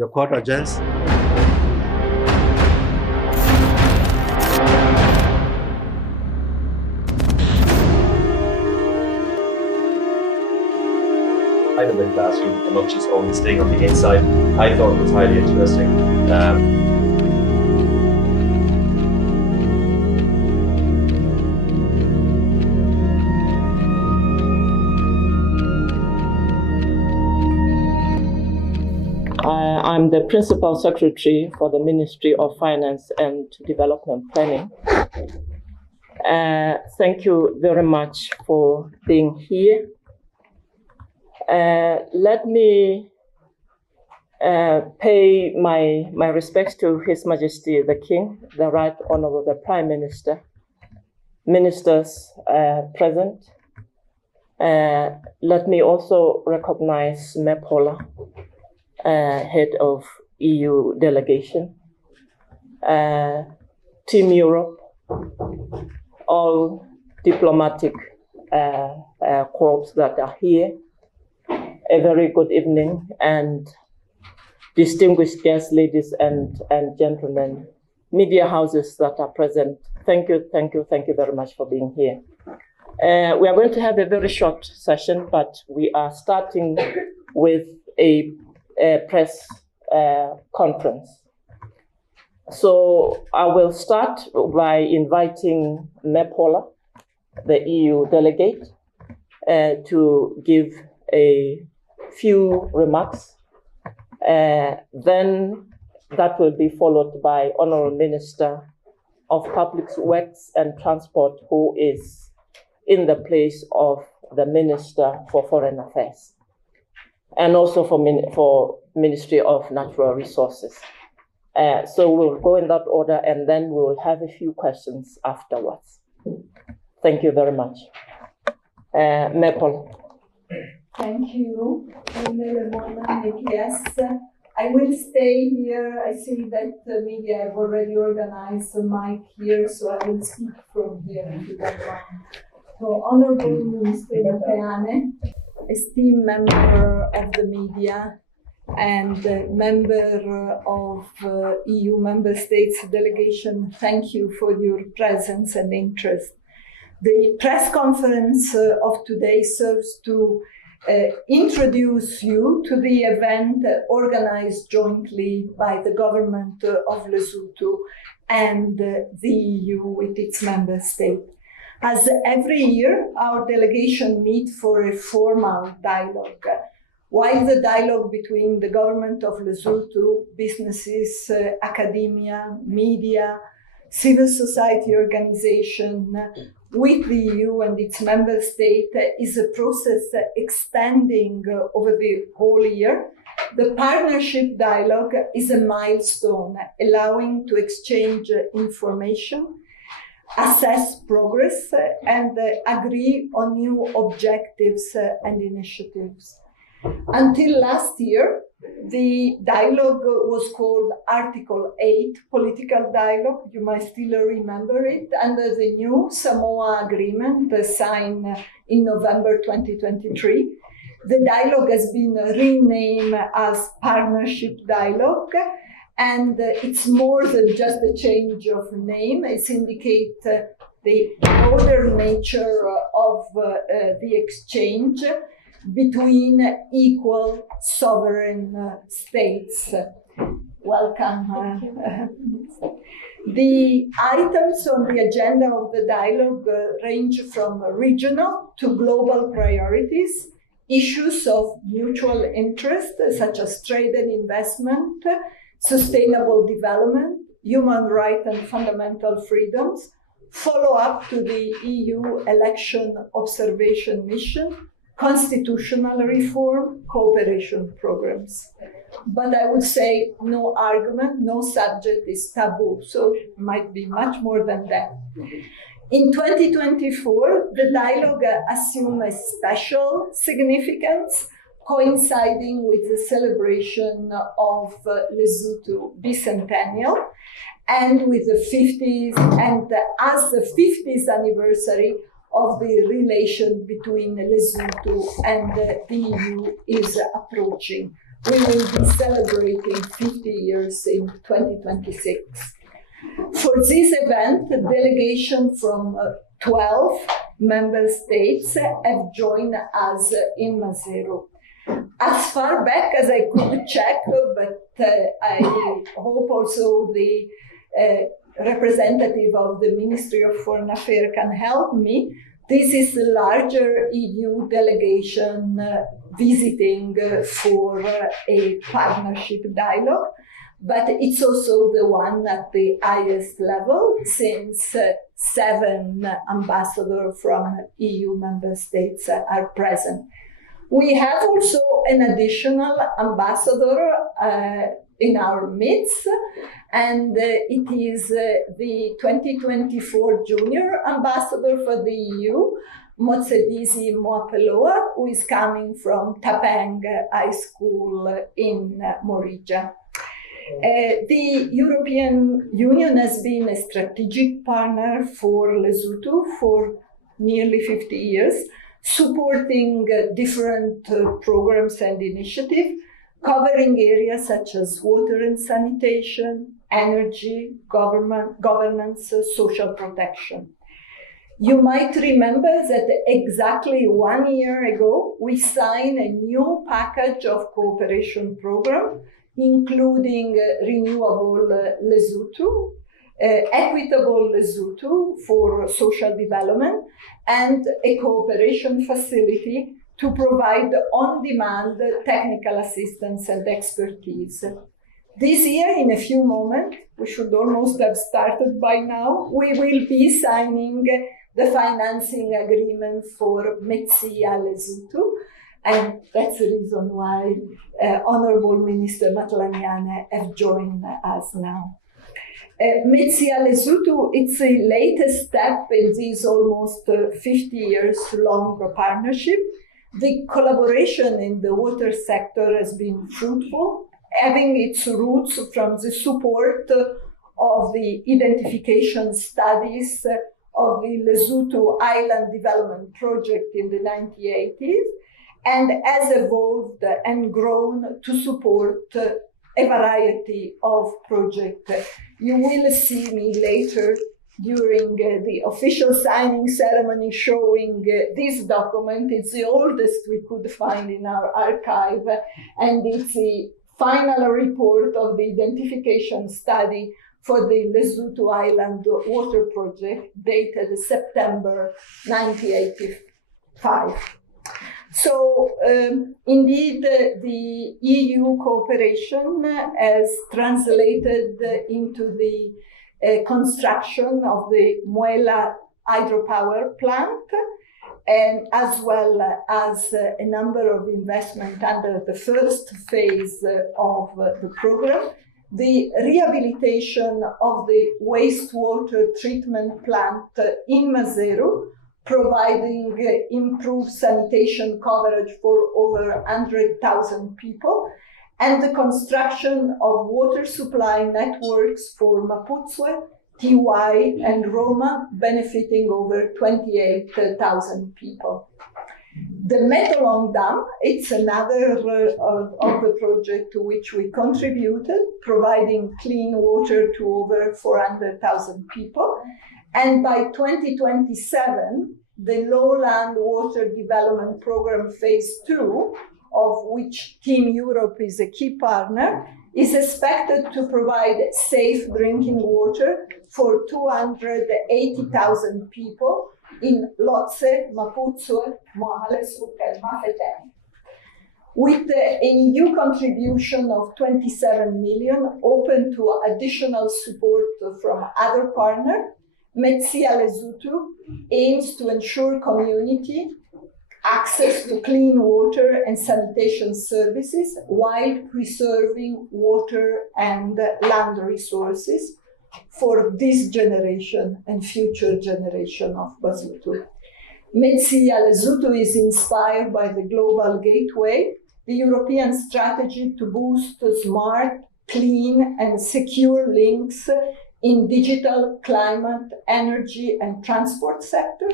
Your court agents. Kind of the classroom and not just only staying on the inside, I thought was highly interesting. I'm the Principal Secretary for the Ministry of Finance and Development Planning. Thank you very much for being here. Let me pay my respects to His Majesty the King, the Right Honorable the Prime Minister, ministers present. Let me also recognize Mepola, head of EU delegation, Team Europe, all diplomatic corps that are here. A very good evening, and distinguished guests, ladies and gentlemen, media houses that are present. Thank you very much for being here. We are going to have a very short session, but we are starting with a press conference. So I will start by inviting Mepola, the EU delegate, to give a few remarks. Then that will be followed by Honourable Minister of Public Works and Transport, who is in the place of the Minister for Foreign Affairs, and also for Ministry of Natural Resources. So we'll go in that order, and then we will have a few questions afterwards. Thank you very much. Mepola. Thank you. Yes, I will stay here. I see that the media have already organized a mic here, so I will speak from here if you don't mind. So, Honorable Minister Nateane, esteemed member of the media and member of EU member states delegation, thank you for your presence and interest. The press conference of today serves to introduce you to the event organized jointly by the government of Lesotho and the EU with its member state. As every year, our delegation meets for a formal dialogue. While the dialogue between the government of Lesotho, businesses, academia, media, civil society organization, with the EU and its member state is a process extending over the whole year. The partnership dialogue is a milestone, allowing to exchange information, assess progress, and agree on new objectives and initiatives. Until last year, the dialogue was called Article 8, Political Dialogue. You might still remember it, under the new Samoa Agreement signed in November 2023. The dialogue has been renamed as Partnership Dialogue, and it's more than just a change of name. It indicates the broader nature of the exchange between equal sovereign states. Welcome. The items on the agenda of the dialogue range from regional to global priorities, issues of mutual interest such as trade and investment, sustainable development, human rights and fundamental freedoms, follow-up to the EU election observation mission, constitutional reform, cooperation programs. But I would say no argument, no subject is taboo, so it might be much more than that. In 2024, the dialogue assumed a special significance, coinciding with the celebration of Lesotho bicentennial and with the 50th, and as the 50th anniversary of the relation between Lesotho and the EU is approaching. We will be celebrating 50 years in 2026. For this event, a delegation from 12 member states have joined us in Maseru. As far back as I could check, but I hope also the representative of the Ministry of Foreign Affairs can help me. This is the larger EU delegation visiting for a partnership dialogue, but it's also the one at the highest level, since 7 ambassadors from EU member states are present. We have also an additional ambassador in our midst, and it is the 2024 Junior Ambassador for the EU, Motsedizi Moapeloa, who is coming from Tapang High School in Morija. The European Union has been a strategic partner for Lesotho for nearly 50 years, supporting different programs and initiatives, covering areas such as water and sanitation, energy, governance, social protection. You might remember that exactly 1 year ago, we signed a new package of cooperation program, including Renewable Lesotho, Equitable Lesotho for social development, and a cooperation facility to provide on-demand technical assistance and expertise. This year, in a few moments, we should almost have started by now, we will be signing the financing agreement for Metsi Lesotho, and that's the reason why Honorable Minister Matlanyane have joined us now. Metsi Lesotho, it's the latest step in this almost 50 years long partnership. The collaboration in the water sector has been fruitful, having its roots from the support of the identification studies of the Lesotho Island Development Project in the 1980s, and has evolved and grown to support a variety of projects. You will see me later during the official signing ceremony showing this document. It's the oldest we could find in our archive, and it's the final report of the identification study for the Lesotho Island Water Project, dated September 1985. So, indeed, the EU cooperation has translated into the construction of the Muela hydropower plant, and as well as a number of investments under the first phase of the program, the rehabilitation of the wastewater treatment plant in Maseru, providing improved sanitation coverage for over 100,000 people, and the construction of water supply networks for Maputswe, Tiwai, and Roma, benefiting over 28,000 people. The Metolong Dam, it's another of the project to which we contributed, providing clean water to over 400,000 people. And by 2027, the Lowland Water Development Program Phase 2, of which Team Europe is a key partner, is expected to provide safe drinking water for 280,000 people in Lotse, Maputswe, Mohalesuk, and Mafeteng. With an EU contribution of 27 million open to additional support from other partners, Metsi Lesotho aims to ensure community access to clean water and sanitation services while preserving water and land resources for this generation and future generation of Lesotho. Metsi Lesotho is inspired by the Global Gateway, the European strategy to boost smart, clean, and secure links in digital, climate, energy, and transport sector.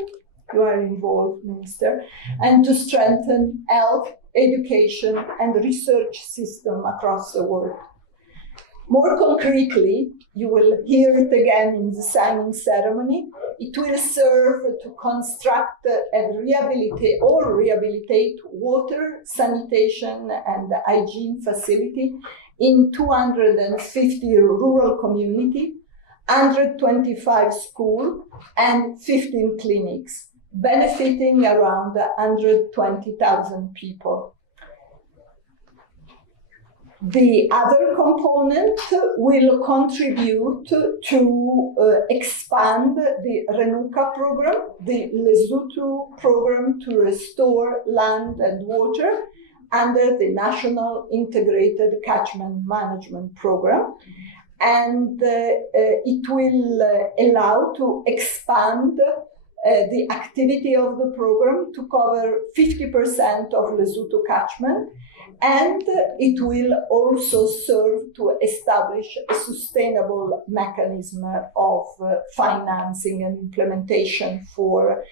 You are involved, Minister, and to strengthen health, education, and research system across the world. More concretely, you will hear it again in the signing ceremony. It will serve to construct and rehabilitate water, sanitation, and hygiene facility in 250 rural communities, 125 schools, and 15 clinics, benefiting around 120,000 people. The other component will contribute to expand the RENUCA program, the Lesotho program to restore land and water under the National Integrated Catchment Management Program. And it will allow to expand the activity of the program to cover 50% of Lesotho catchment, and it will also serve to establish a sustainable mechanism of financing and implementation for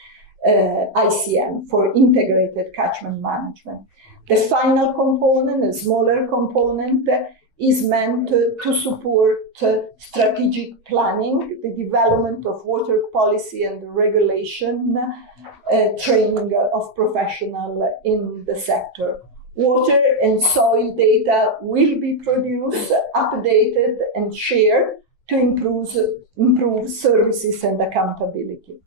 ICM, for integrated catchment management. The final component, a smaller component, is meant to support strategic planning, the development of water policy and regulation, training of professionals in the sector. Water and soil data will be produced, updated, and shared to improve services and accountability.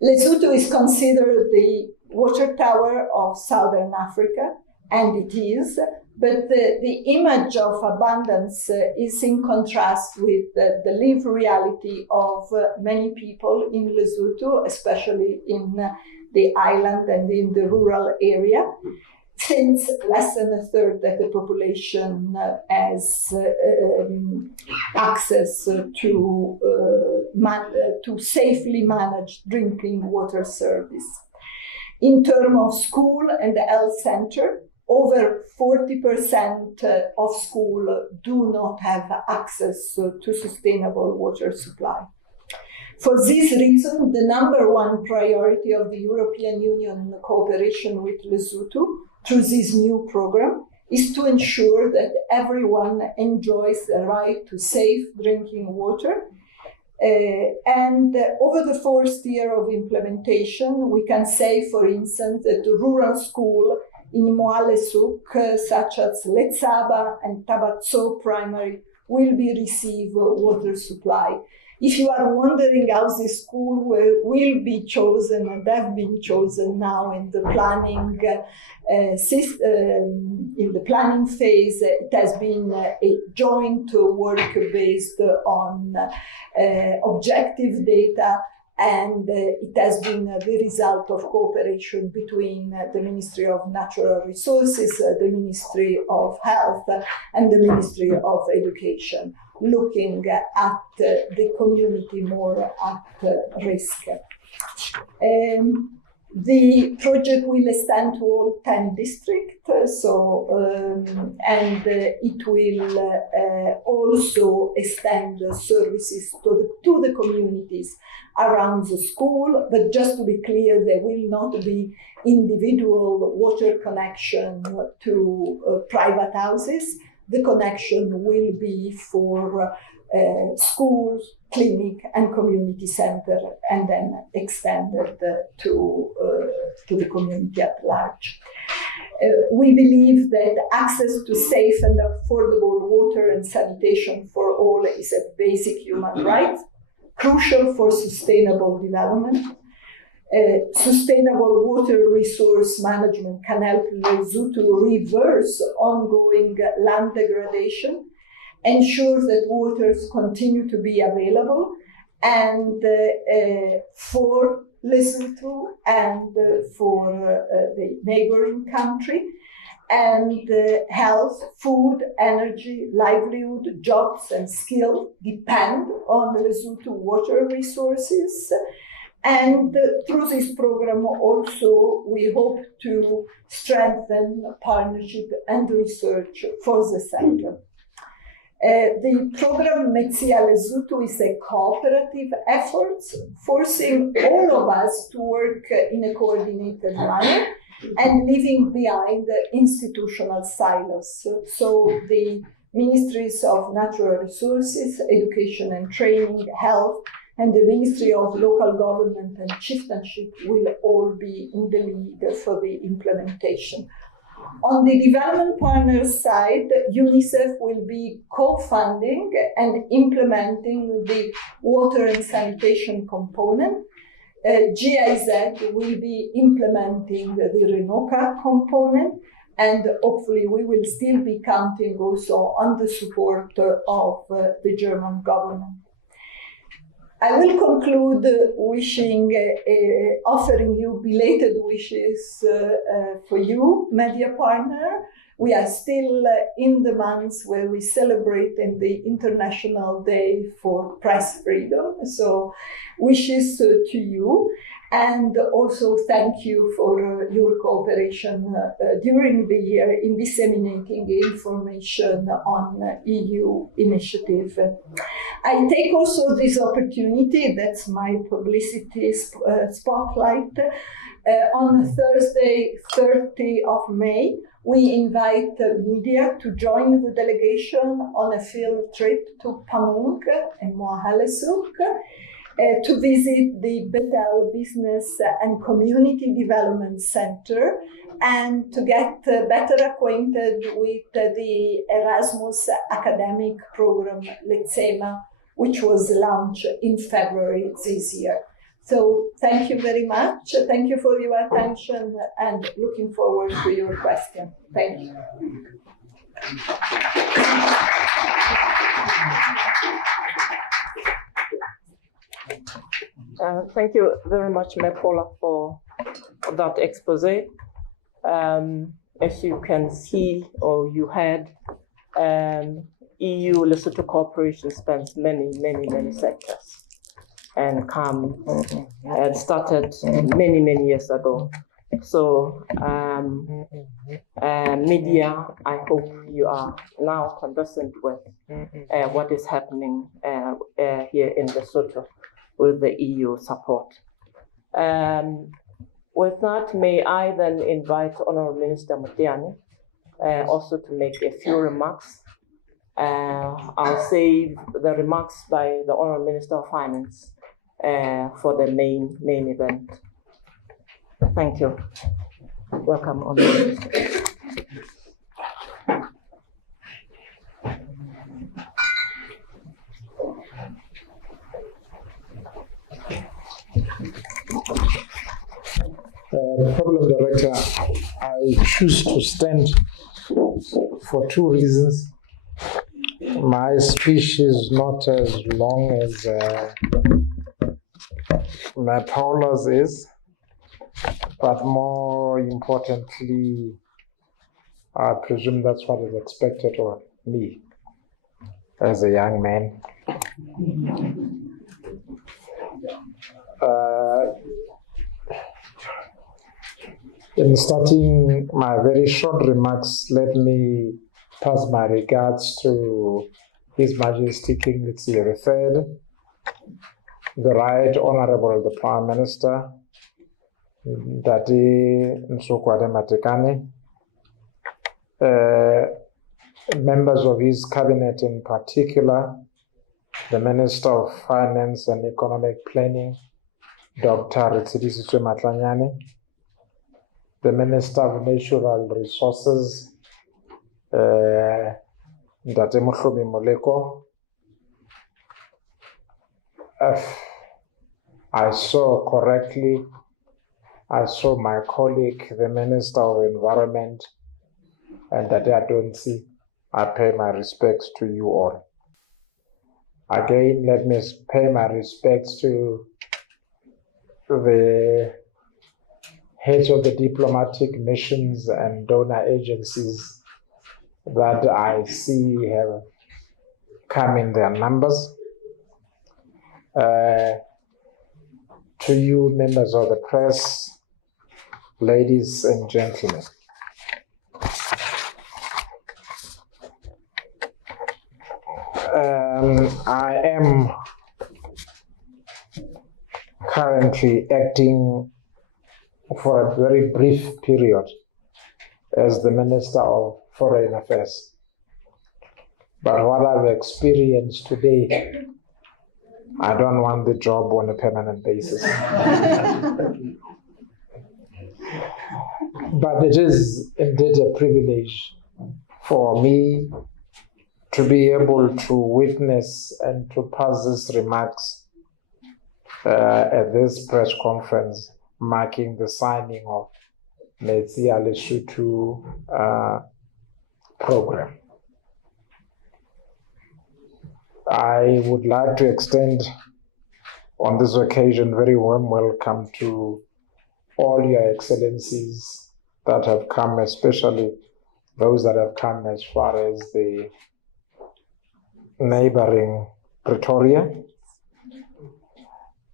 Lesotho is considered the water tower of Southern Africa, and it is, but the image of abundance is in contrast with the lived reality of many people in Lesotho, especially in the island and in the rural area, since less than a third of the population has access to safely managed drinking water service. In terms of school and health center, over 40% of schools do not have access to sustainable water supply. For this reason, the number one priority of the European Union cooperation with Lesotho through this new program is to ensure that everyone enjoys the right to safe drinking water. And over the first year of implementation, we can say, for instance, that the rural school in Moalesuk, such as Letsaba and Tabatso Primary, will be receive water supply. If you are wondering how this school will be chosen, and have been chosen now in the planning in the planning phase, it has been a joint work based on objective data, and it has been the result of cooperation between the Ministry of Natural Resources, the Ministry of Health, and the Ministry of Education, looking at the community more at risk. The project will extend to all 10 districts, and it will also extend services to the communities around the school. But just to be clear, there will not be individual water connection to private houses. The connection will be for schools, clinic, and community center, and then extended to the community at large. We believe that access to safe and affordable water and sanitation for all is a basic human right, crucial for sustainable development. Sustainable water resource management can help Lesotho reverse ongoing land degradation, ensure that waters continue to be available, and for Lesotho and for the neighboring country, and health, food, energy, livelihood, jobs, and skill depend on Lesotho water resources. And through this program also, we hope to strengthen partnership and research for the sector. The program Metsi Lesotho is a cooperative effort, forcing all of us to work in a coordinated manner and leaving behind institutional silos. So the Ministries of Natural Resources, Education and Training, Health, and the Ministry of Local Government and Chieftainship will all be in the lead for the implementation. On the development partners side, UNICEF will be co-funding and implementing the water and sanitation component. GIZ will be implementing the RENOCA component, and hopefully we will still be counting also on the support of the German government. I will conclude offering you belated wishes for you, media partner. We are still in the months where we celebrate in the International Day for Press Freedom. So wishes to you. And also thank you for your cooperation during the year in disseminating information on EU initiative. I take also this opportunity, that's my publicity spotlight. On Thursday, 30th of May, we invite media to join the delegation on a field trip to Pamuk and Mohallesuk, to visit the Bethel Business and Community Development Center and to get better acquainted with the Erasmus academic program, Letsema, which was launched in February this year. So thank you very much. Thank you for your attention and looking forward to your question. Thank you. Thank you very much, Mepola, for that expose. As you can see, or you had, EU Lesotho cooperation spans many sectors and started many years ago. So media, I hope you are now conversant with what is happening here in Lesotho with the EU support. With that, may I then invite Honorable Minister Mutiani also to make a few remarks. I'll save the remarks by the Honorable Minister of Finance for the main event. Thank you. Welcome, Honorable Minister. Problem Director, I choose to stand for two reasons. My speech is not as long as my Paula's is, but more importantly, I presume that's what is expected of me as a young man. In starting my very short remarks, let me pass my regards to His Majesty King Metsi III, the Right Honorable the Prime Minister, Dati Nsukwade Matekane, members of his cabinet in particular, the Minister of Finance and Economic Planning, Dr. Ritsidisiswe Matlanyane, the Minister of Natural Resources, Ndate Mohlomi Moleko. I saw correctly, I saw my colleague, the Minister of Environment, and Ndate Adonsi. I pay my respects to you all. Again, let me pay my respects to the heads of the diplomatic missions and donor agencies that I see have come in their numbers. To you, members of the press, ladies and gentlemen. I am currently acting for a very brief period as the Minister of Foreign Affairs. But what I've experienced today, I don't want the job on a permanent basis. But it is indeed a privilege for me to be able to witness and to pass these remarks at this press conference marking the signing of Metsi Lesotho program. I would like to extend on this occasion very warm welcome to all your excellencies that have come, especially those that have come as far as the neighboring Pretoria.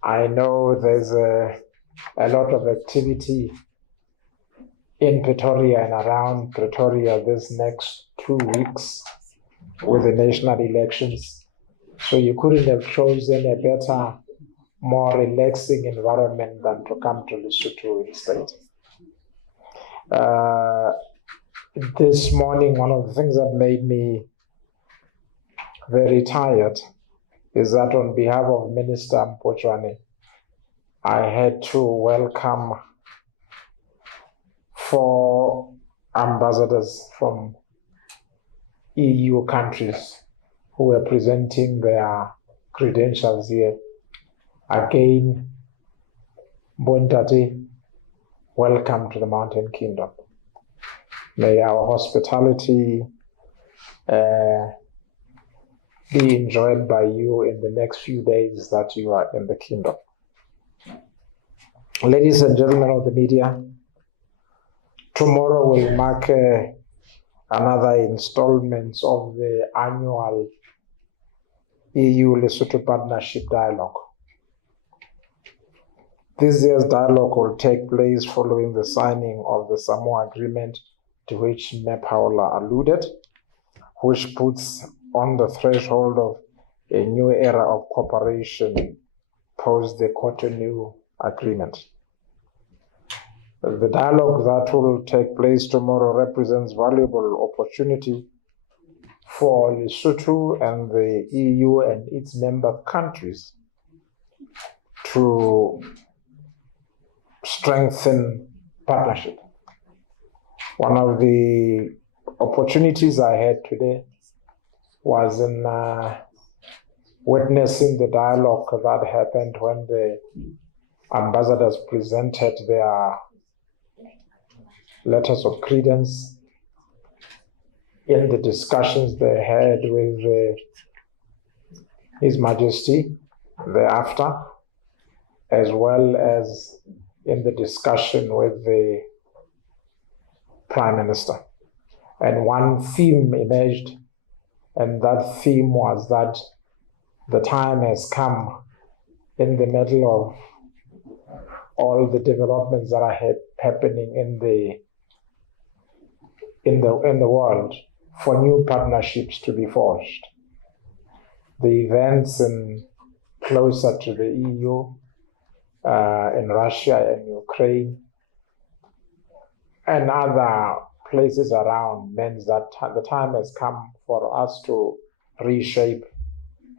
I know there's a lot of activity in Pretoria and around Pretoria this next 2 weeks with the national elections. So you couldn't have chosen a better, more relaxing environment than to come to Lesotho instead. This morning, one of the things that made me very tired is that on behalf of Minister Mpochwane, I had to welcome 4 ambassadors from EU countries who were presenting their credentials here. Again, Bontate, welcome to the Mountain Kingdom. May our hospitality be enjoyed by you in the next few days that you are in the kingdom. Ladies and gentlemen of the media, tomorrow will mark another installment of the annual EU-Lesotho Partnership Dialogue. This year's dialogue will take place following the signing of the Samoa Agreement to which Paula alluded, which puts on the threshold of a new era of cooperation post the Cotonou Agreement. The dialogue that will take place tomorrow represents valuable opportunity for Lesotho and the EU and its member countries to strengthen partnership. One of the opportunities I had today was in witnessing the dialogue that happened when the ambassadors presented their letters of credence in the discussions they had with His Majesty thereafter, as well as in the discussion with the Prime Minister. And one theme emerged, and that theme was that the time has come in the middle of all the developments that are happening in the world for new partnerships to be forged. The events closer to the EU, in Russia and Ukraine, and other places around means that the time has come for us to reshape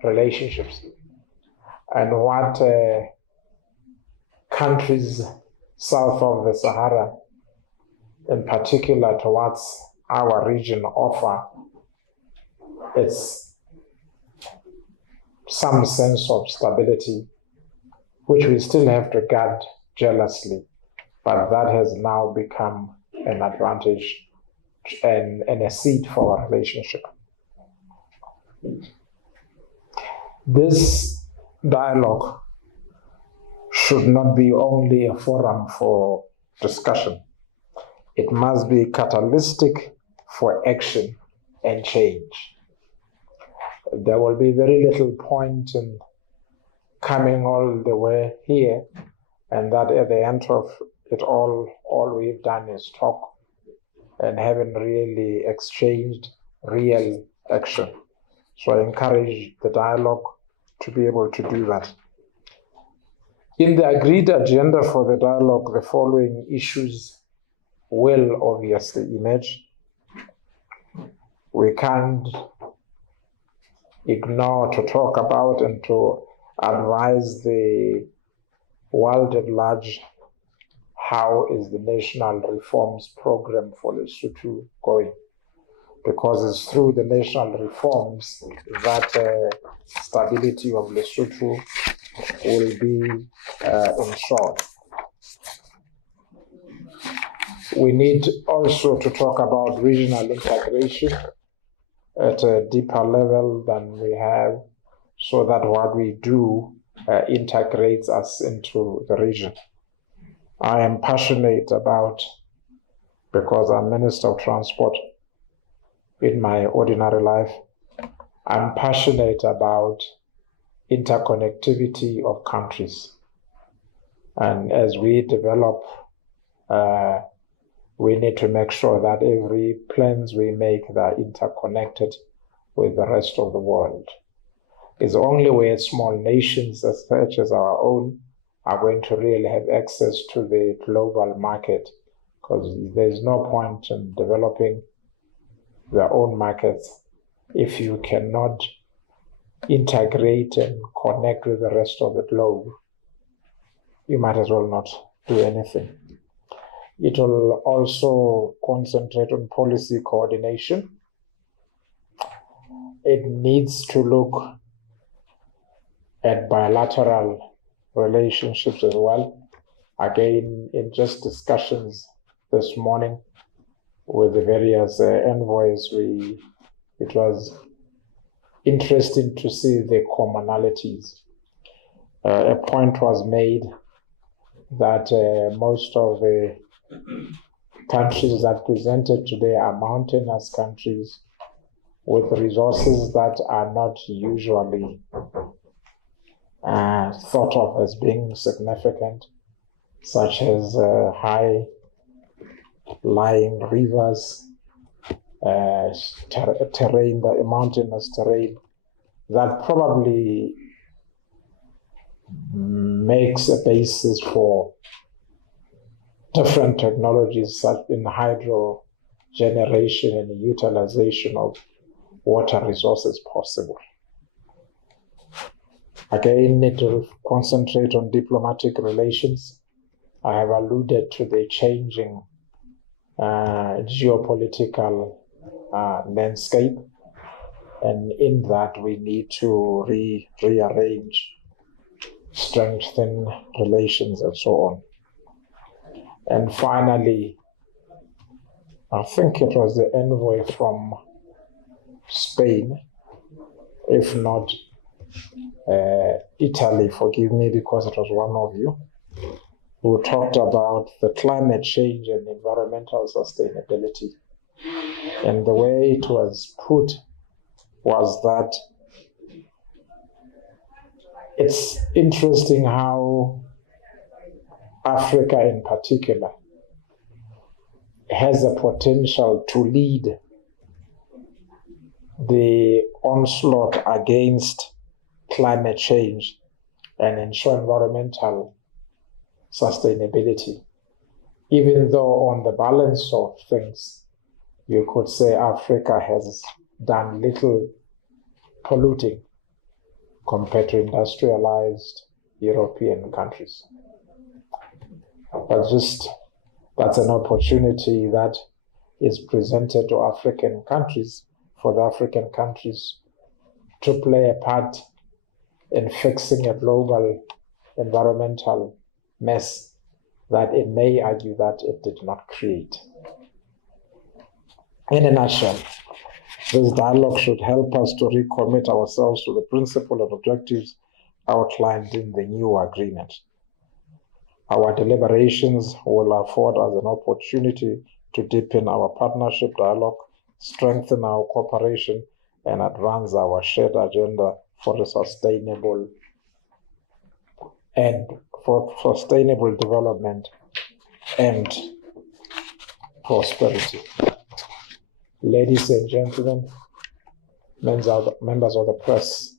relationships. And what countries south of the Sahara, in particular towards our region, offer, it's some sense of stability, which we still have to guard jealously, but that has now become an advantage and a seed for our relationship. This dialogue should not be only a forum for discussion. It must be catalytic for action and change. There will be very little point in coming all the way here, and that at the end of it all we've done is talk and haven't really exchanged real action. So I encourage the dialogue to be able to do that. In the agreed agenda for the dialogue, the following issues will obviously emerge. We can't ignore to talk about and to advise the world at large how is the national reforms program for Lesotho going. Because it's through the national reforms that stability of Lesotho will be ensured. We need also to talk about regional integration at a deeper level than we have, so that what we do integrates us into the region. I am passionate about, because I'm Minister of Transport in my ordinary life, I'm passionate about interconnectivity of countries. And as we develop, we need to make sure that every plans we make are interconnected with the rest of the world. It's only where small nations such as our own are going to really have access to the global market, because there's no point in developing their own markets if you cannot integrate and connect with the rest of the globe. You might as well not do anything. It will also concentrate on policy coordination. It needs to look at bilateral relationships as well. Again, in just discussions this morning with the various envoys, it was interesting to see the commonalities. A point was made that most of the countries that presented today are mountainous countries with resources that are not usually thought of as being significant, such as high-lying rivers, terrain, the mountainous terrain, that probably makes a basis for different technologies such in hydro generation and utilization of water resources possible. Again, it will concentrate on diplomatic relations. I have alluded to the changing geopolitical landscape, and in that we need to rearrange, strengthen relations, and so on. And finally, I think it was the envoy from Spain, if not Italy, forgive me because it was one of you, who talked about the climate change and environmental sustainability. And the way it was put was that it's interesting how Africa in particular has a potential to lead the onslaught against climate change and ensure environmental sustainability. Even though on the balance of things, you could say Africa has done little polluting compared to industrialized European countries. But that's an opportunity that is presented to African countries, for the African countries to play a part in fixing a global environmental mess that it may argue that it did not create. In a nutshell, this dialogue should help us to recommit ourselves to the principle and objectives outlined in the new agreement. Our deliberations will afford us an opportunity to deepen our partnership dialogue, strengthen our cooperation, and advance our shared agenda for a sustainable development and prosperity. Ladies and gentlemen, members of the press,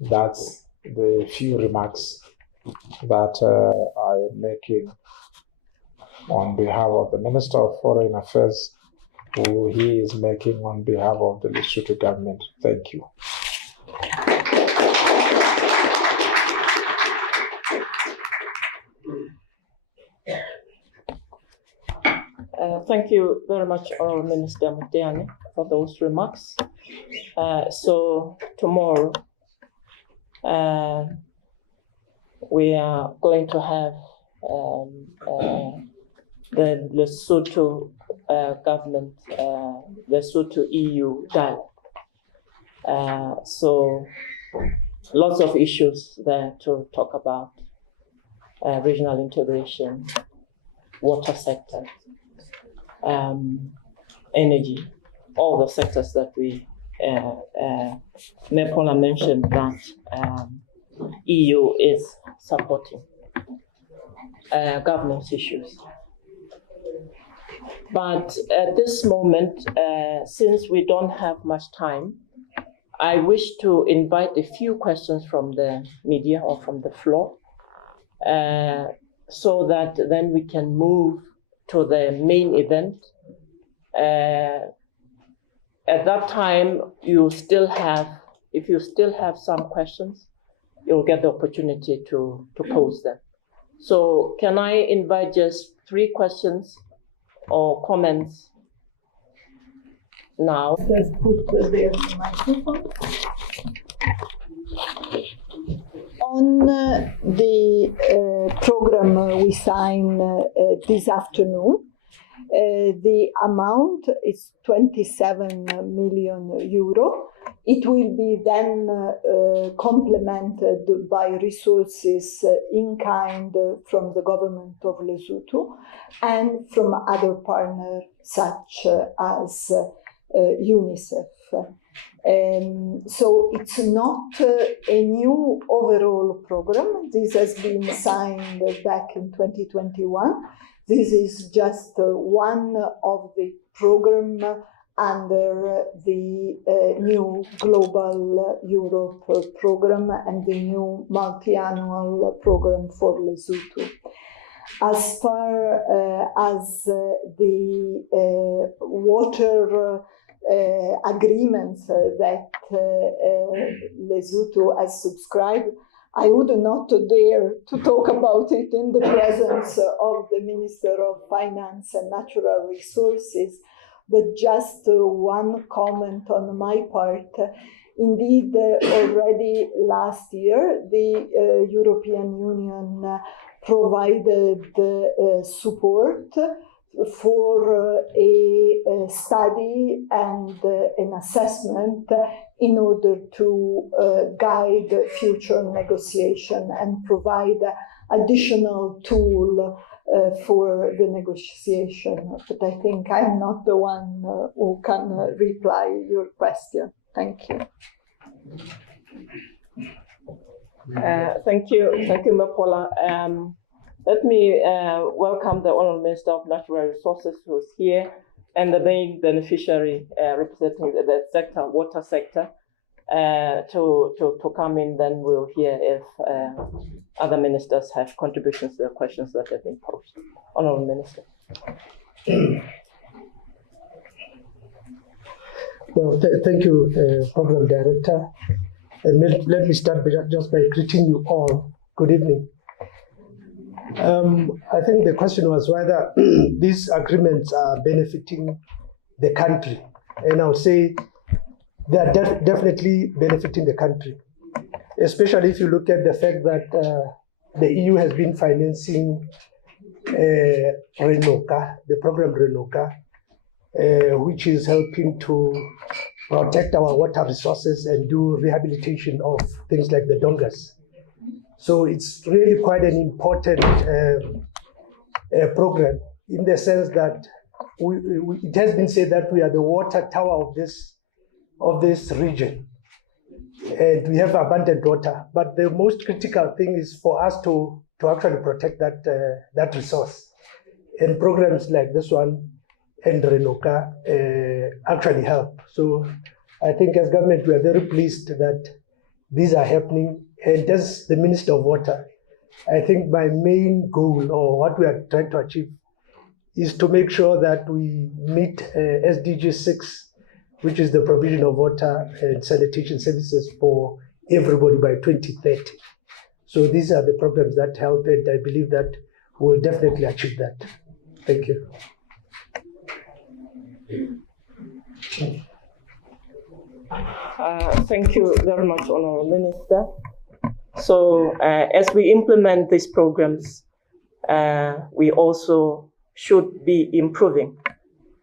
that's the few remarks that I am making on behalf of the Minister of Foreign Affairs, who he is making on behalf of the Lesotho government. Thank you. Thank you very much, Honourable Minister Mutiani, for those remarks. So tomorrow, we are going to have the Lesotho government, Lesotho EU dialogue. So lots of issues there to talk about: regional integration, water sector, energy, all the sectors that we, Mepola mentioned that EU is supporting governance issues. But at this moment, since we don't have much time, I wish to invite a few questions from the media or from the floor, so that then we can move to the main event. At that time, if you still have some questions, you'll get the opportunity to pose them. So can I invite just 3 questions or comments now? Let's put the microphone. On the program we signed this afternoon, the amount is 27 million euro. It will be then complemented by resources in kind from the government of Lesotho and from other partners such as UNICEF. So it's not a new overall program. This has been signed back in 2021. This is just one of the programs under the new Global Europe program and the new multi-annual program for Lesotho. As far as the water agreements that Lesotho has subscribed, I would not dare to talk about it in the presence of the Minister of Finance and Natural Resources, but just one comment on my part. Indeed, already last year, the European Union provided support for a study and an assessment in order to guide future negotiation and provide additional tool for the negotiation. But I think I'm not the one who can reply your question. Thank you. Thank you, Mepola. Let me welcome the Honourable Minister of Natural Resources, who's here, and the main beneficiary representing the sector, water sector, to come in. Then we'll hear if other ministers have contributions to the questions that have been posed. Honourable Minister. Well, thank you, Program Director. And let me start just by greeting you all. Good evening. I think the question was whether these agreements are benefiting the country. And I would say they are definitely benefiting the country, especially if you look at the fact that the EU has been financing RENOCA, the program RENOCA, which is helping to protect our water resources and do rehabilitation of things like the dongas. So it's really quite an important program in the sense that it has been said that we are the water tower of this region, and we have abundant water. But the most critical thing is for us to actually protect that resource, and programs like this one and RENOCA actually help. So I think as government we are very pleased that these are happening. And as the Minister of Water, I think my main goal, or what we are trying to achieve, is to make sure that we meet SDG 6 which is the provision of water and sanitation services for everybody by 2030. So these are the programs that help, and I believe that we'll definitely achieve that. Thank you. Thank you very much, Honourable Minister. So as we implement these programs, we also should be improving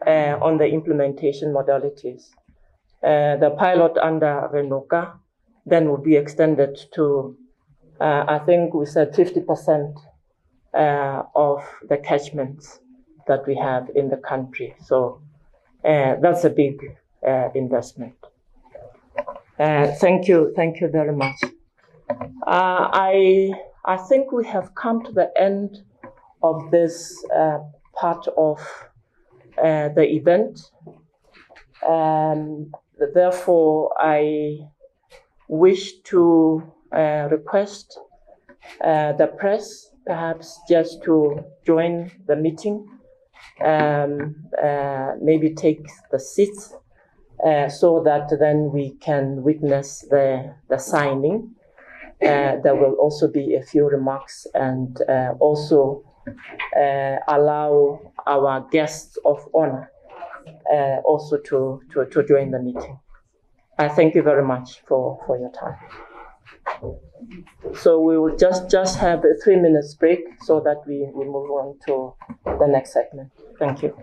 on the implementation modalities. The pilot under Renuka then will be extended to, I think we said 50% of the catchments that we have in the country. So that's a big investment. Thank you very much. I think we have come to the end of this part of the event. Therefore, I wish to request the press perhaps just to join the meeting, maybe take the seats so that then we can witness the signing. There will also be a few remarks and also allow our guests of honor also to join the meeting. I thank you very much for your time. So we will just have a 3 minutes break so that we move on to the next segment. Thank you.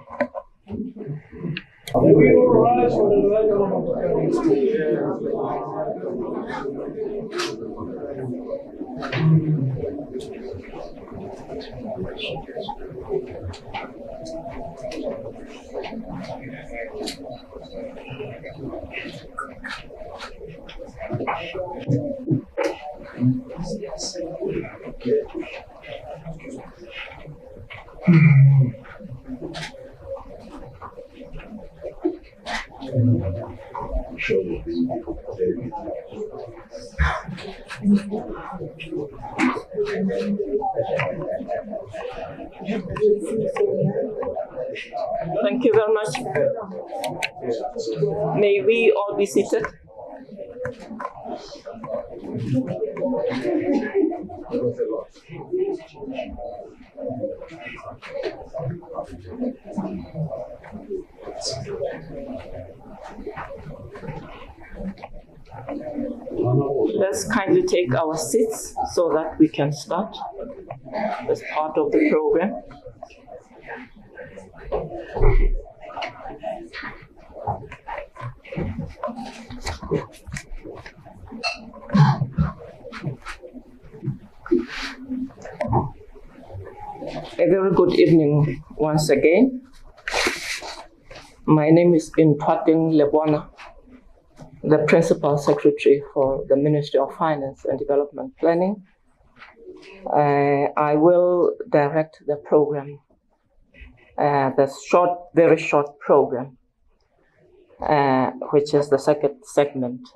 Thank you very much. May we all be seated? Let's kindly take our seats so that we can start as part of the program. A very good evening once again. My name is Intwating Lebwana, the Principal Secretary for the Ministry of Finance and Development Planning. I will direct the program, the very short program, which is the second segment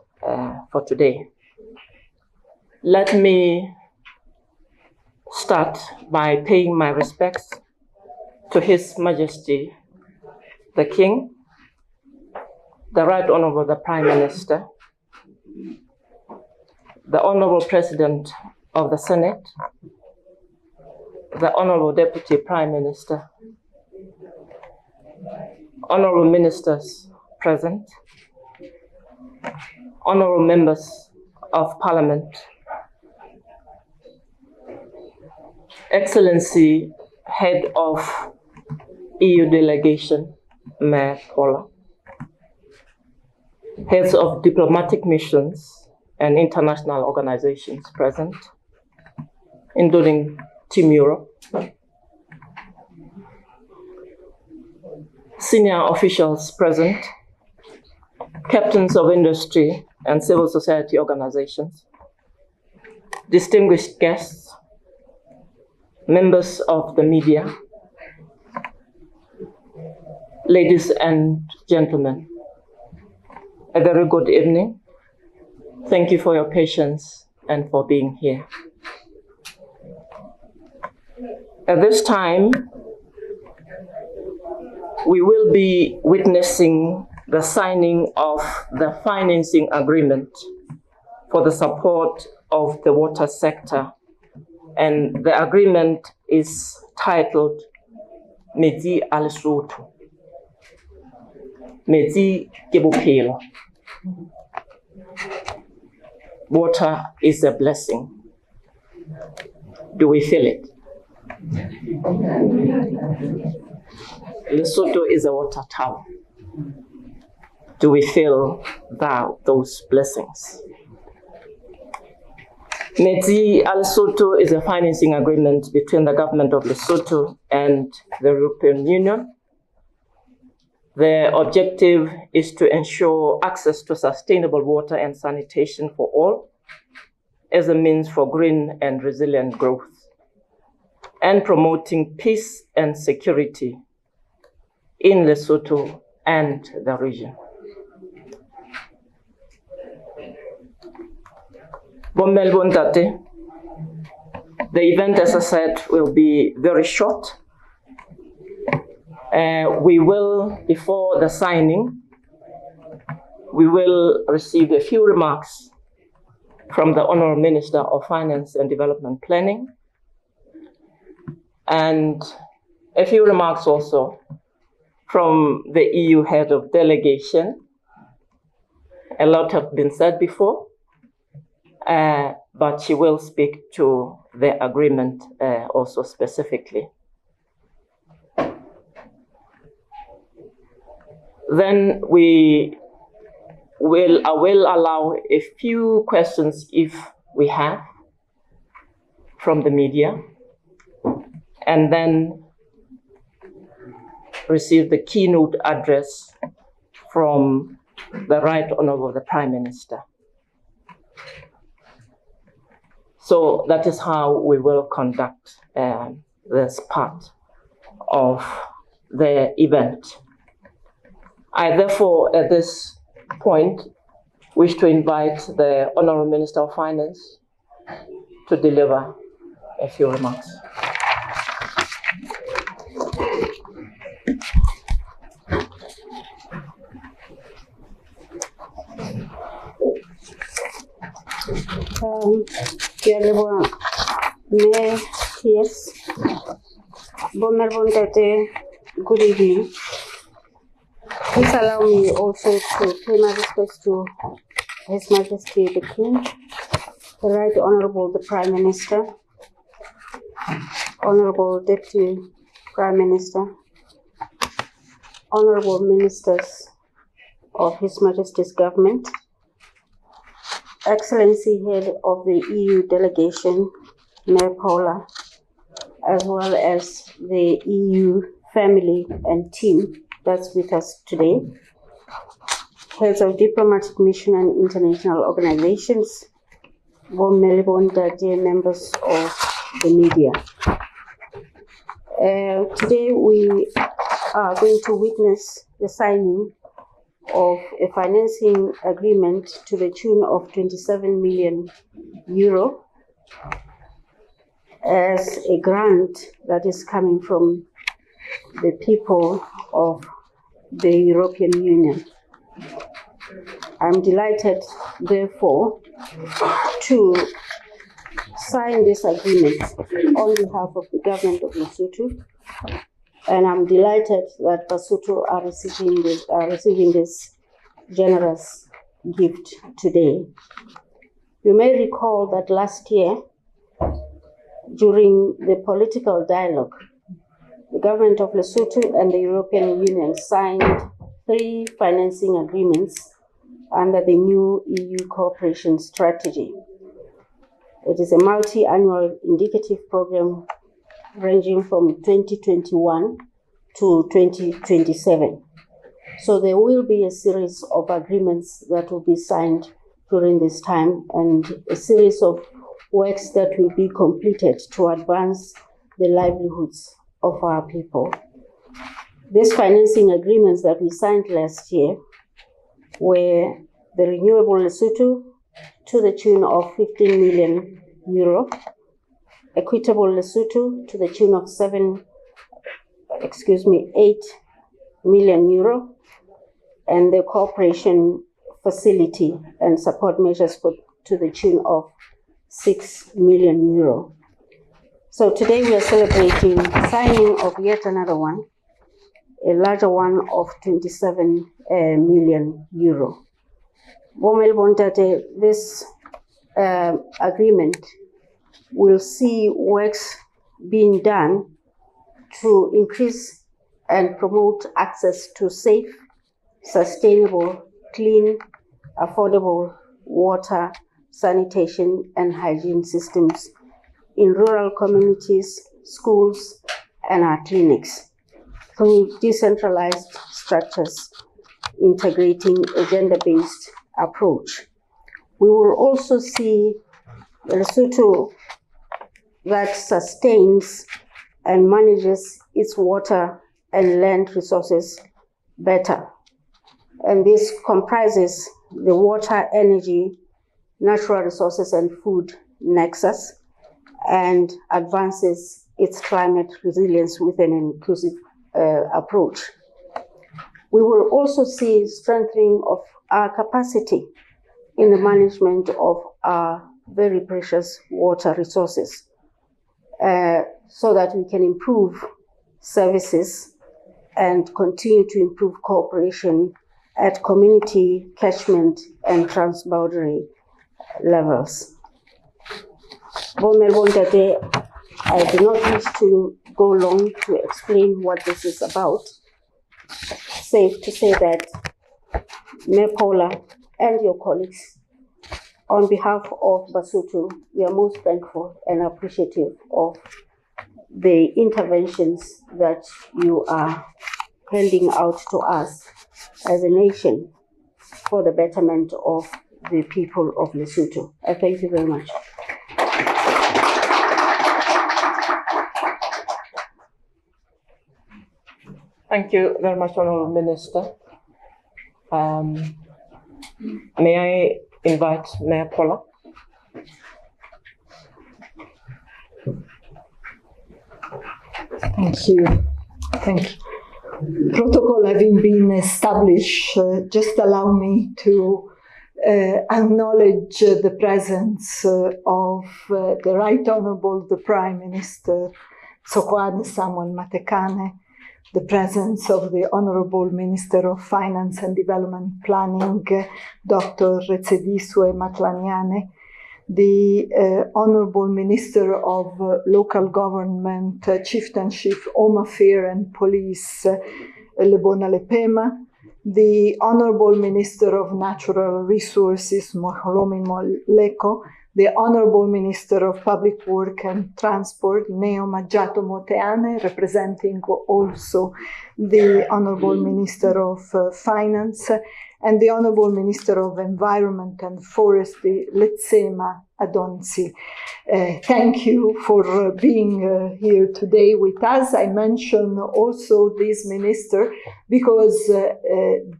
for today. Let me start by paying my respects to His Majesty the King, the Right Honorable the Prime Minister, the Honorable President of the Senate, the Honorable Deputy Prime Minister, Honorable Ministers present, Honorable Members of Parliament, Excellency Head of EU Delegation, Mayor Paula, heads of diplomatic missions and international organizations present, including Team Europe, senior officials present, captains of industry and civil society organizations, distinguished guests, members of the media, ladies and gentlemen, a very good evening. Thank you for your patience and for being here. At this time, we will be witnessing the signing of the financing agreement for the support of the water sector. And the agreement is titled Metsi a Lesotho. Metsi ke bophelo. Water is a blessing. Do we feel it? Lesotho is a water tower. Do we feel those blessings? Metsi a Lesotho is a financing agreement between the government of Lesotho and the European Union. The objective is to ensure access to sustainable water and sanitation for all as a means for green and resilient growth, and promoting peace and security in Lesotho and the region. Bommel Bontate, the event, as I said, will be very short. We will, before the signing, we will receive a few remarks from the Honourable Minister of Finance and Development Planning, and a few remarks also from the EU Head of Delegation. A lot have been said before, but she will speak to the agreement also specifically. Then I will allow a few questions if we have from the media, and then receive the keynote address from the Right Honourable the Prime Minister. So that is how we will conduct this part of the event. I therefore, at this point, wish to invite the Honourable Minister of Finance to deliver a few remarks. Yes. Good evening. Please allow me also to pay my respects to His Majesty the King, the Right Honourable the Prime Minister, Honourable Deputy Prime Minister, Honourable Ministers of His Majesty's Government, Excellency Head of the EU Delegation, Mayor Paula, as well as the EU family and team that's with us today, heads of diplomatic mission and international organizations, dear members of the media. Today we are going to witness the signing of a financing agreement to the tune of 27 million euro as a grant that is coming from the people of the European Union. I'm delighted, therefore, to sign this agreement on behalf of the government of Lesotho, and I'm delighted that Lesotho are receiving this generous gift today. You may recall that last year, during the political dialogue, the government of Lesotho and the European Union signed 3 financing agreements under the new EU cooperation strategy. It is a multi-annual indicative program ranging from 2021 to 2027. So there will be a series of agreements that will be signed during this time and a series of works that will be completed to advance the livelihoods of our people. These financing agreements that we signed last year were the Renewable Lesotho to the tune of 15 million euro, Equitable Lesotho to the tune of 8 million euro, and the cooperation facility and support measures to the tune of 6 million euro. So today we are celebrating the signing of yet another one, a larger one of 27 million euro. This agreement will see works being done to increase and promote access to safe, sustainable, clean, affordable water, sanitation, and hygiene systems in rural communities, schools, and our clinics through decentralized structures integrating a gender-based approach. We will also see Lesotho that sustains and manages its water and land resources better. And this comprises the water, energy, natural resources, and food nexus, and advances its climate resilience with an inclusive approach. We will also see strengthening of our capacity in the management of our very precious water resources, so that we can improve services and continue to improve cooperation at community, catchment, and transboundary levels. I do not wish to go long to explain what this is about. Safe to say that Mayor Paula and your colleagues, on behalf of Lesotho, we are most thankful and appreciative of the interventions that you are handing out to us as a nation for the betterment of the people of Lesotho. I thank you very much. Thank you very much, Honourable Minister. May I invite Mayor Paula? Thank you. Thank you. Protocol having been established, just allow me to acknowledge the presence of the Right Honourable the Prime Minister, Tsokwane Samuel Matekane, the presence of the Honourable Minister of Finance and Development Planning, Dr. Retsediswe Matlanyane, the Honourable Minister of Local Government, Chieftainship, Home Affairs and Police, Lebona Lepema, the Honourable Minister of Natural Resources, Moholomi Moleko, the Honourable Minister of Public Work and Transport, Neo Maggiato Moteane, representing also the Honourable Minister of Finance, and the Honourable Minister of Environment and Forestry, Letsema Adonsi. Thank you for being here today with us. I mention also this minister because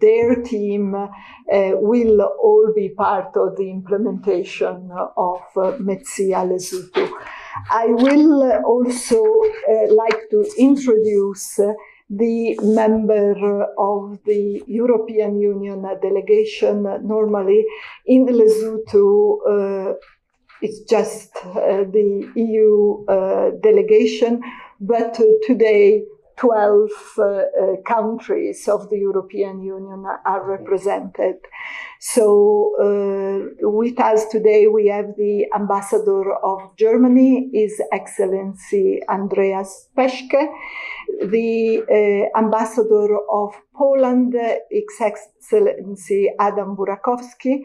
their team will all be part of the implementation of Metsi Lesotho. I will also like to introduce the member of the European Union delegation. Normally in Lesotho, it's just the EU delegation, but today 12 countries of the European Union are represented. So with us today we have the Ambassador of Germany, His Excellency Andreas Peschke, the Ambassador of Poland, His Excellency Adam Burakowski,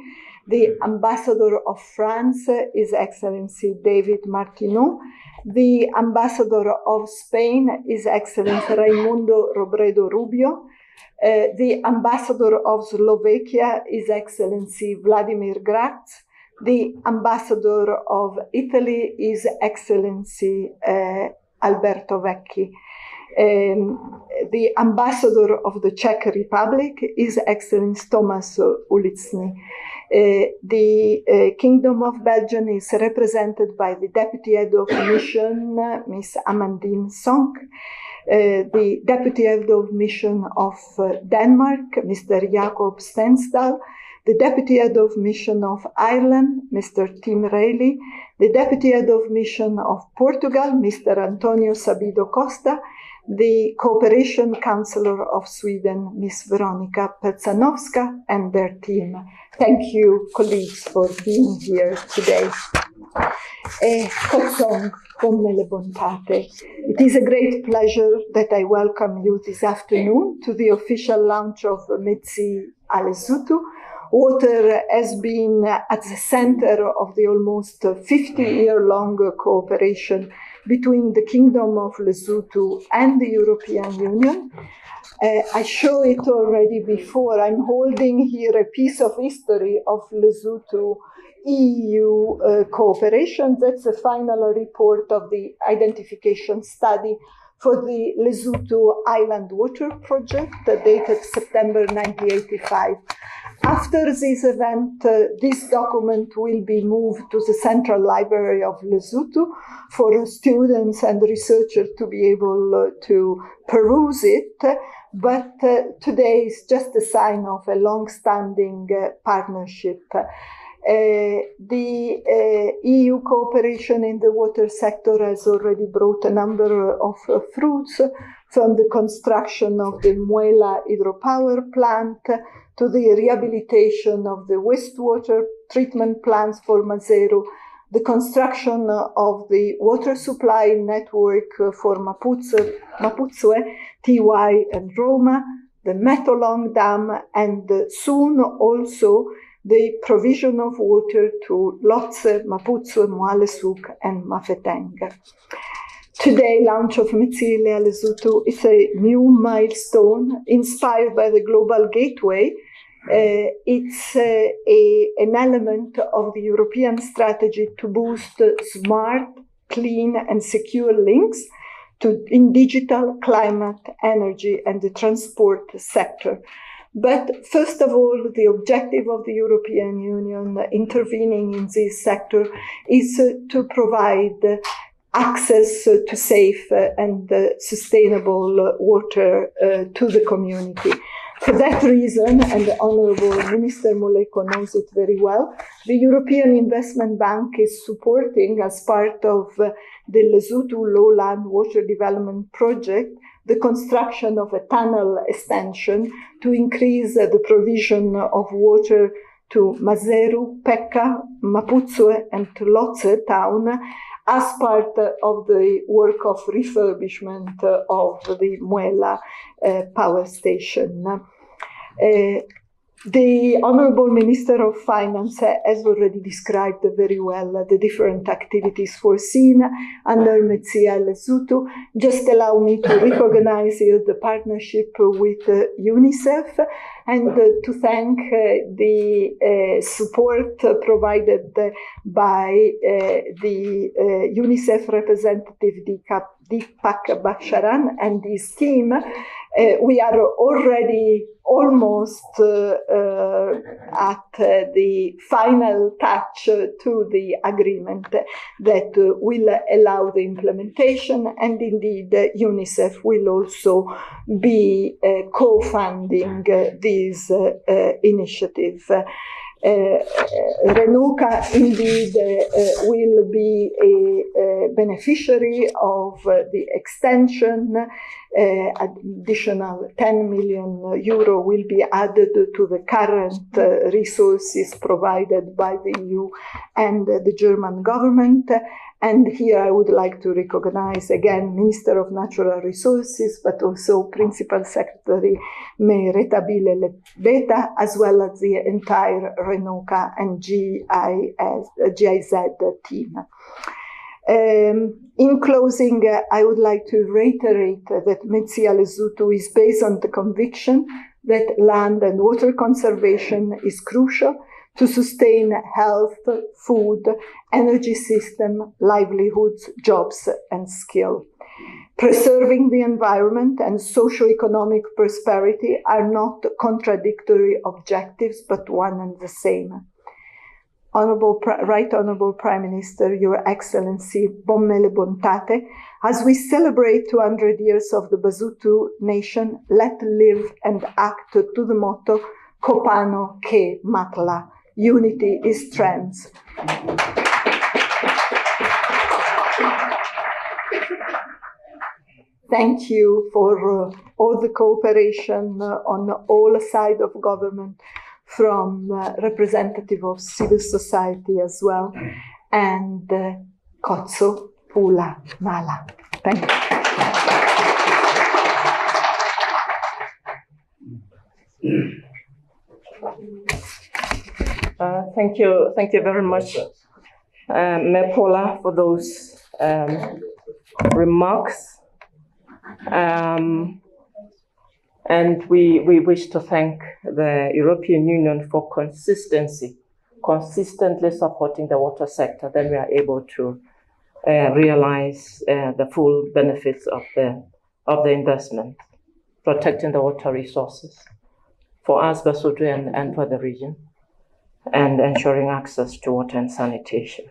the Ambassador of France, His Excellency David Martineau, the Ambassador of Spain, His Excellency Raimundo Robredo Rubio, the Ambassador of Slovakia, His Excellency Vladimir Gratz, the Ambassador of Italy, His Excellency Alberto Vecchi, the Ambassador of the Czech Republic, His Excellency Thomas Ulicny. The Kingdom of Belgium is represented by the Deputy Head of Mission, Ms. Amandine Sonk. the Deputy Head of Mission of Denmark, Mr. Jacob Stensdal, the Deputy Head of Mission of Ireland, Mr. Tim Reilly, the Deputy Head of Mission of Portugal, Mr. Antonio Sabido Costa, the Cooperation Counselor of Sweden, Ms. Veronica Perzanowska, and their team. Thank you, colleagues, for being here today. It is a great pleasure that I welcome you this afternoon to the official launch of Metsi a Lesotho. Water has been at the center of the almost 50-year-long cooperation between the Kingdom of Lesotho and the European Union. I showed it already before. I'm holding here a piece of history of Lesotho EU cooperation. That's the final report of the identification study for the Lesotho Island Water Project, dated September 1985. After this event, this document will be moved to the Central Library of Lesotho for students and researchers to be able to peruse it. But today is just a sign of a long-standing partnership. The EU cooperation in the water sector has already brought a number of fruits, from the construction of the Muela hydropower plant to the rehabilitation of the wastewater treatment plants for Mazero, the construction of the water supply network for Maputswe, Tiwai, and Roma, the Metolong Dam, and soon also the provision of water to Lotse, Maputswe, Moalesuk, and Mafeteng. Today, launch of Metsi a Lesotho is a new milestone inspired by the Global Gateway. It's an element of the European strategy to boost smart, clean, and secure links in digital, climate, energy, and the transport sector. But first of all, the objective of the European Union intervening in this sector is to provide access to safe and sustainable water to the community. For that reason, and the Honourable Minister Moleko knows it very well, the European Investment Bank is supporting, as part of the Lesotho Lowland Water Development Project, the construction of a tunnel extension to increase the provision of water to Maseru, Pekka, Maputswe, and to Lotse town as part of the work of refurbishment of the Muela power station. The Honourable Minister of Finance has already described very well the different activities foreseen under Metsi a Lesotho. Just allow me to recognize the partnership with UNICEF and to thank the support provided by the UNICEF representative Deepak Baksharan and his team. We are already almost at the final touch to the agreement that will allow the implementation, and indeed UNICEF will also be co-funding this initiative. Renuka indeed will be a beneficiary of the extension. Additional 10 million euro will be added to the current resources provided by the EU and the German government. And here I would like to recognize again Minister of Natural Resources, but also Principal Secretary Meretabile Beta, as well as the entire Renuka and GIZ team. In closing, I would like to reiterate that Metsi a Lesotho is based on the conviction that land and water conservation is crucial to sustain health, food, energy system, livelihoods, jobs, and skill. Preserving the environment and socio-economic prosperity are not contradictory objectives, but one and the same. Right Honorable Prime Minister, Your Excellency Bommele Bontate, as we celebrate 200 years of the Basotho nation, let live and act to the motto Kopano ke Matla, unity is strength. Thank you for all the cooperation on all sides of government, from representative of civil society as well, and Kotso Pula Mala. Thank you. Thank you very much, Mayor Paula, for those remarks. And we wish to thank the European Union for consistently supporting the water sector. Then we are able to realize the full benefits of the investment, protecting the water resources for us, Basotho, and for the region, and ensuring access to water and sanitation.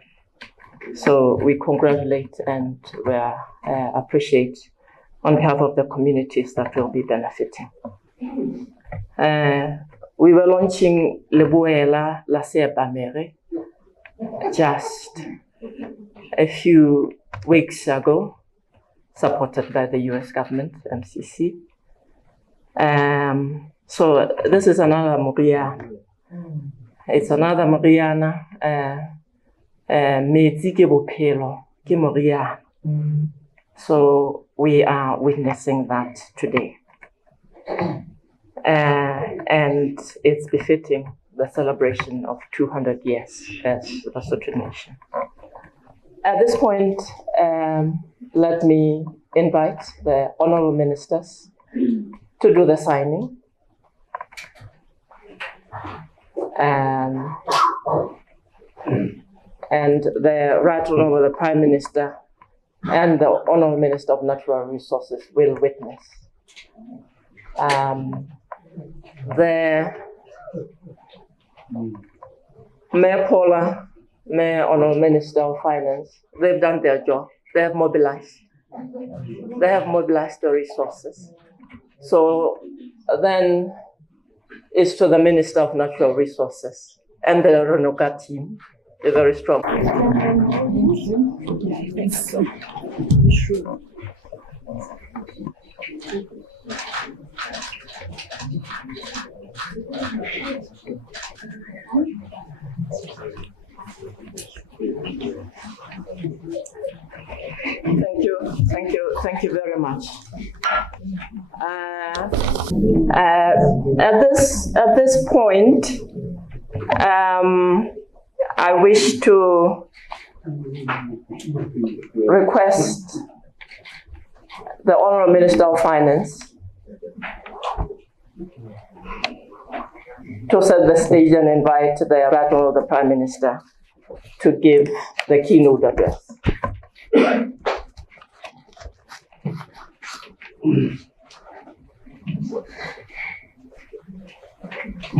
So we congratulate and we appreciate on behalf of the communities that will be benefiting. We were launching Lebuela La Sebamere just a few weeks ago, supported by the US government, MCC. So this is another Moriana. It's another Moriana. Metsi ke bophelo ke Moriana. So we are witnessing that today. And it's befitting the celebration of 200 years as the Basotho nation. At this point, let me invite the honorable ministers to do the signing. And the Right Honorable the Prime Minister and the Honorable Minister of Natural Resources will witness. The Mayor Paula, Mayor Honorable Minister of Finance, they've done their job. They have mobilized. They have mobilized the resources. So then it's to the Minister of Natural Resources and the Renoka team. They're very strong. Thank you very much. At this point, I wish to request the Honorable Minister of Finance to set the stage and invite the Right Honorable the Prime Minister to give the keynote address.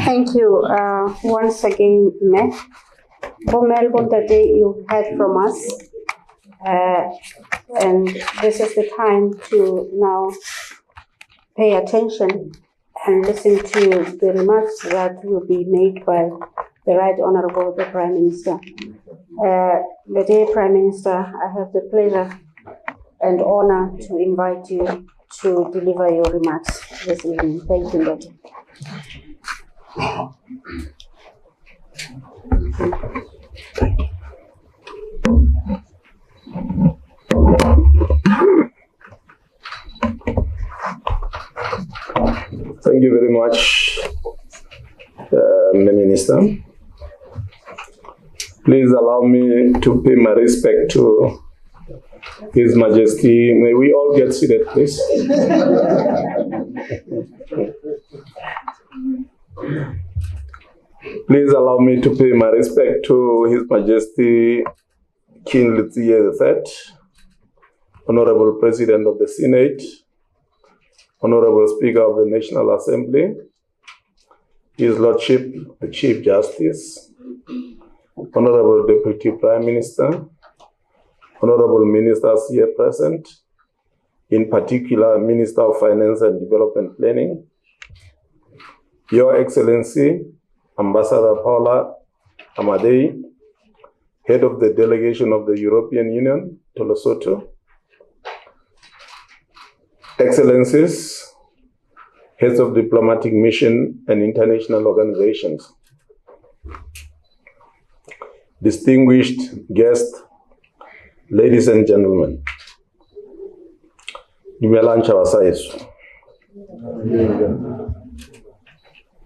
Thank you once again, Mayor. Bommele Bontate, you heard from us, and this is the time to now pay attention and listen to the remarks that will be made by the Right Honorable the Prime Minister. The dear Prime Minister, I have the pleasure and honor to invite you to deliver your remarks this evening. Thank you, Doctor. Thank you very much, Minister. Please allow me to pay my respect to His Majesty. May we all get seated, please? Please allow me to pay my respect to His Majesty King Letsie III, Honorable President of the Senate, Honorable Speaker of the National Assembly, His Lordship, the Chief Justice, Honorable Deputy Prime Minister, Honorable Ministers here present, in particular Minister of Finance and Development Planning, Your Excellency, Ambassador Paula Amadei, Head of the Delegation of the European Union to Lesotho, Excellencies, Heads of Diplomatic Mission and International Organizations, distinguished guests, ladies and gentlemen,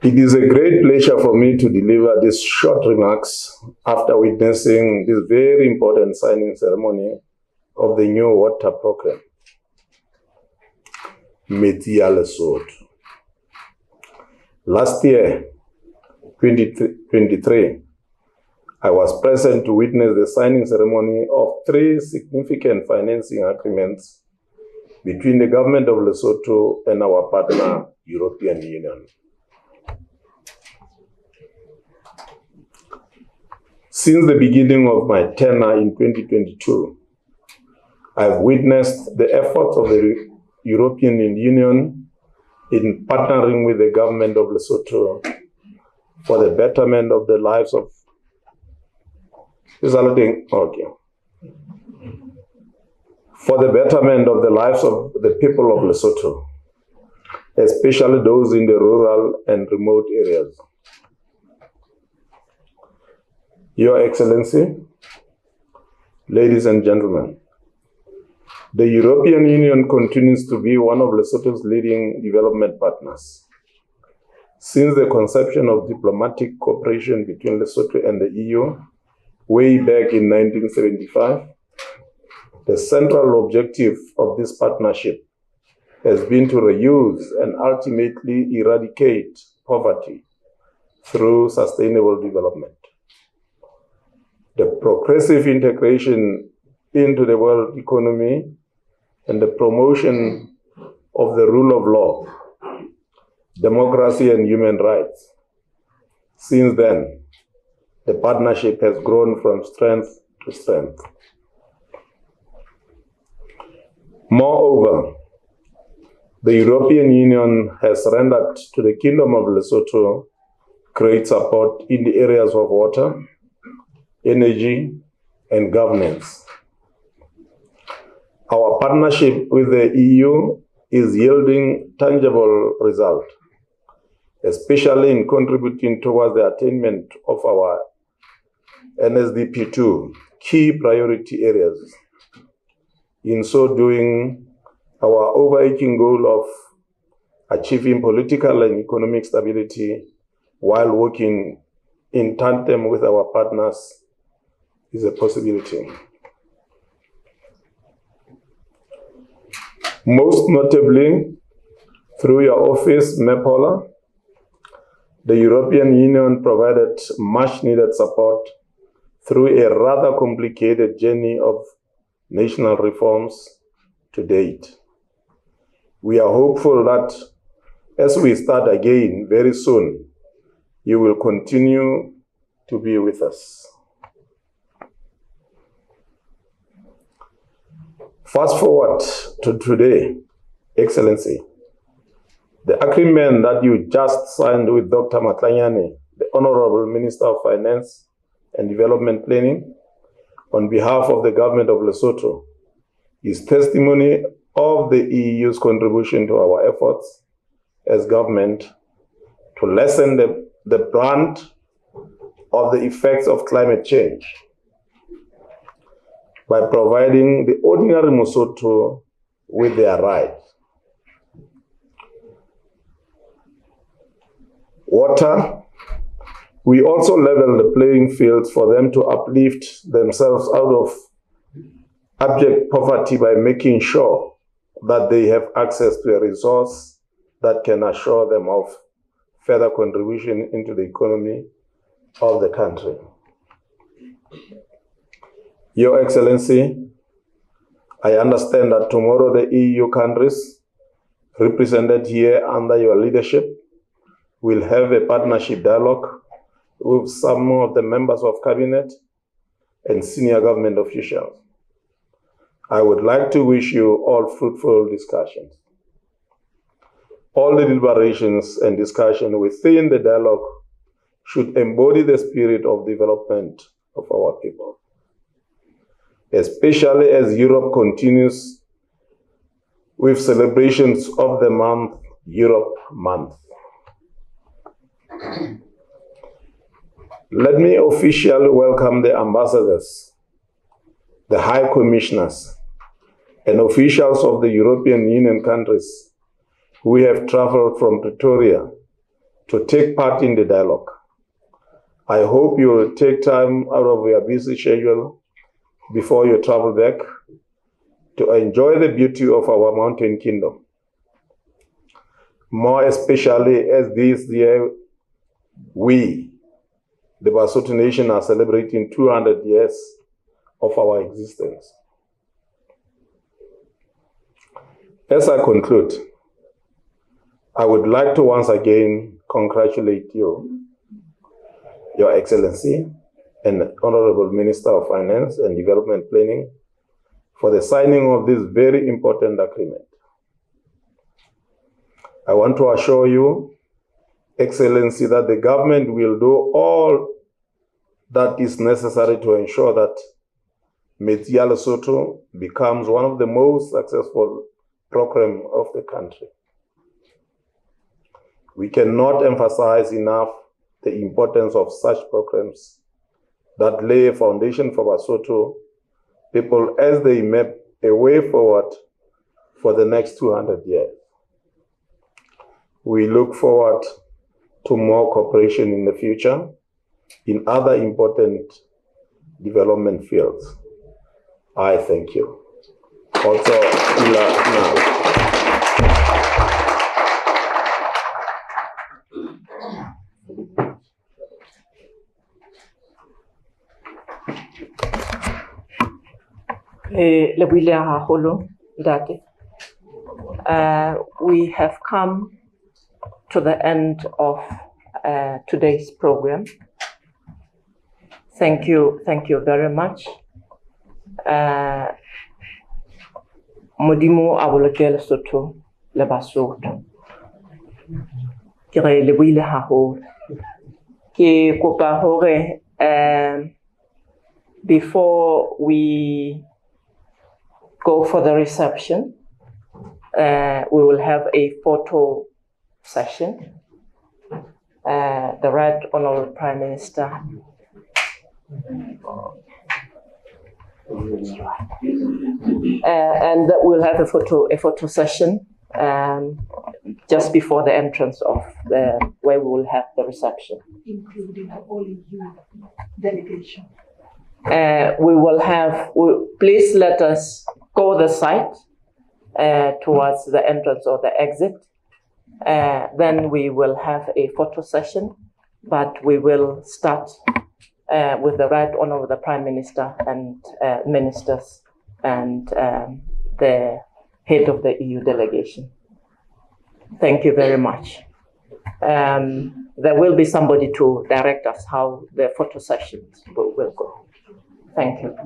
it is a great pleasure for me to deliver these short remarks after witnessing this very important signing ceremony of the new water program, Metsi Lesotho. Last year, 2023, I was present to witness the signing ceremony of 3 significant financing agreements between the government of Lesotho and our partner, European Union. Since the beginning of my tenure in 2022, I've witnessed the efforts of the European Union in partnering with the government of Lesotho for the betterment of the lives of for the betterment of the lives of the people of Lesotho, especially those in the rural and remote areas. Your Excellency, ladies and gentlemen, the European Union continues to be one of Lesotho's leading development partners. Since the conception of diplomatic cooperation between Lesotho and the EU way back in 1975, the central objective of this partnership has been to reduce and ultimately eradicate poverty through sustainable development. The progressive integration into the world economy and the promotion of the rule of law, democracy and human rights. Since then, the partnership has grown from strength to strength. Moreover, the European Union has rendered to the Kingdom of Lesotho great support in the areas of water, energy, and governance. Our partnership with the EU is yielding tangible results, especially in contributing towards the attainment of our NSDP2 key priority areas. In so doing, our overarching goal of achieving political and economic stability while working in tandem with our partners is a possibility. Most notably, through your office, MEPOLA, the European Union provided much needed support through a rather complicated journey of national reforms to date. We are hopeful that as we start again very soon, you will continue to be with us. Fast forward to today, Excellency. The agreement that you just signed with Dr. Matlanyane, the Honorable Minister of Finance and Development Planning, on behalf of the government of Lesotho, is testimony of the EU's contribution to our efforts as government to lessen the brunt of the effects of climate change by providing the ordinary Lesotho with their rights. Water, we also level the playing fields for them to uplift themselves out of abject poverty by making sure that they have access to a resource that can assure them of further contribution into the economy of the country. Your Excellency, I understand that tomorrow the EU countries represented here under your leadership will have a partnership dialogue with some of the members of cabinet and senior government officials. I would like to wish you all fruitful discussions. All the deliberations and discussion within the dialogue should embody the spirit of development of our people, especially as Europe continues with celebrations of the month, Europe Month. Let me officially welcome the ambassadors, the high commissioners, and officials of the European Union countries who have traveled from Pretoria to take part in the dialogue. I hope you will take time out of your busy schedule before you travel back to enjoy the beauty of our mountain kingdom. More especially as this year, we, the Lesotho nation, are celebrating 200 years of our existence. As I conclude, I would like to once again congratulate you, Your Excellency, and Honorable Minister of Finance and Development Planning, for the signing of this very important agreement. I want to assure you, Excellency, that the government will do all that is necessary to ensure that Metsi Lesotho becomes one of the most successful programs of the country. We cannot emphasize enough the importance of such programs that lay a foundation for Lesotho people as they map a way forward for the next 200 years. We look forward to more cooperation in the future in other important development fields. I thank you. Also, we have come to the end of today's program. Thank you very much. Modimo abolokele Lesotho le Basotho. Ke re le buile haholo. Ke kopa hore before we go for the reception, we will have a photo session. The Right Honorable Prime Minister and we'll have a photo session just before the entrance of where we will have the reception, including all EU delegation. Please let us go the site towards the entrance or the exit. Then we will have a photo session, but we will start with the Right Honorable the Prime Minister and ministers and the head of the EU delegation. Thank you very much. There will be somebody to direct us how the photo sessions will go. Thank you.